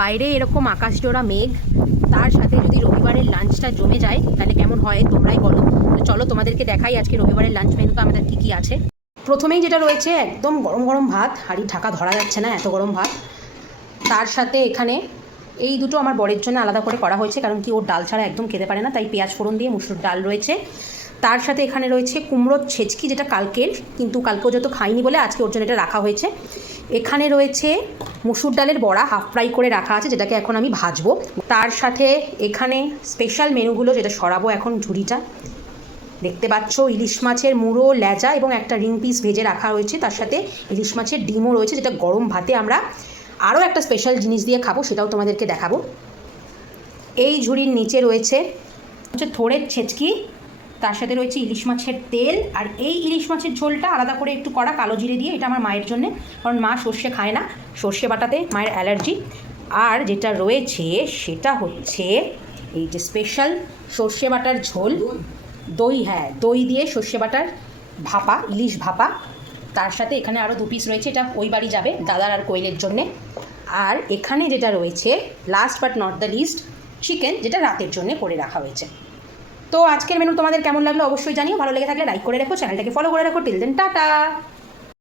বাইরে এরকম আকাশজোড়া মেঘ, তার সাথে যদি রবিবারের লাঞ্চটা জমে যায় তাহলে কেমন হয় তোমরাই বলো। তো চলো তোমাদেরকে দেখাই আজকে রবিবারের লাঞ্চ মেনুতে আমাদের কী কী আছে। প্রথমেই যেটা রয়েছে একদম গরম গরম ভাত, হাঁড়ির ঢাকা ধরা যাচ্ছে না এত গরম ভাত। তার সাথে এখানে এই দুটো আমার বরের জন্য আলাদা করে করা হয়েছে, কারণ কি ওর ডাল ছাড়া একদম খেতে পারে না, তাই পেঁয়াজ ফোড়ন দিয়ে মুসুর ডাল রয়েছে। তার সাথে এখানে রয়েছে কুমড়োর ছেচকি, যেটা কালকের, কিন্তু কালকেও যত খাইনি বলে আজকে ওর জন্য এটা রাখা হয়েছে। এখানে রয়েছে মুসুর ডালের বড়া হাফ ফ্রাই করে রাখা আছে, যেটাকে এখন আমি ভাজবো। তার সাথে এখানে স্পেশাল মেনুগুলো যেটা সরাবো এখন ঝুড়িটা, দেখতে পাচ্ছ ইলিশ মাছের মুড়ো, লেজা এবং একটা রিং পিস ভেজে রাখা হয়েছে। তার সাথে ইলিশ মাছের ডিমও রয়েছে, যেটা গরম ভাতে আমরা আরও একটা স্পেশাল জিনিস দিয়ে খাবো, সেটাও তোমাদেরকে দেখাবো। এই ঝুড়ির নিচে রয়েছে থোড়ের ছেচকি, তার সাথে রয়েছে ইলিশ মাছের তেল, আর এই ইলিশ মাছের ঝোলটা আলাদা করে একটু করা কালো জিরে দিয়ে, এটা আমার মায়ের জন্যে, কারণ মা সর্ষে খায় না, সর্ষে বাটাতে মায়ের অ্যালার্জি। আর যেটা রয়েছে সেটা হচ্ছে এই যে স্পেশাল সর্ষে বাটার ঝোল, দই, হ্যাঁ দই দিয়ে সর্ষে বাটার ভাপা, ইলিশ ভাপা। তার সাথে এখানে আরও 2 পিস রয়েছে, এটা ওই বাড়ি যাবে দাদার আর কোয়েলের জন্যে। আর এখানে যেটা রয়েছে last but not the least, chicken, যেটা রাতের জন্য করে রাখা হয়েছে। তো আজকের মেনু তোমাদের কেমন লাগলো অবশ্যই জানিও, ভালো লেগে থাকলে লাইক করে রাখো, চ্যানেলটাকে ফলো করে রাখো। Till then tata.